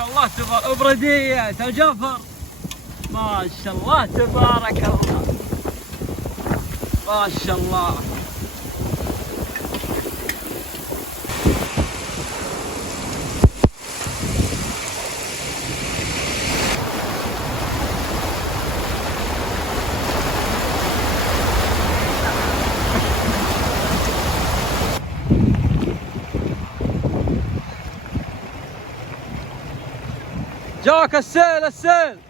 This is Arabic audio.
شاء الله تبارك ابردية جفر، ما شاء الله تبارك الله، ما شاء الله. جاك السيل السيل.